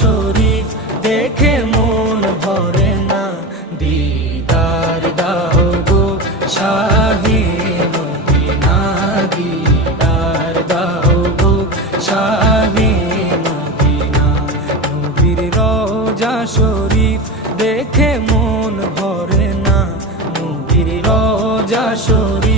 শরীফ দেখে মন ভরে না। দিদার দাও গো শাহে মদিনা, দিদার দাও গো শাহে মদিনা। নবীর রওজা শরীফ দেখে মন ভরে না, নবীর রওজা শরীফ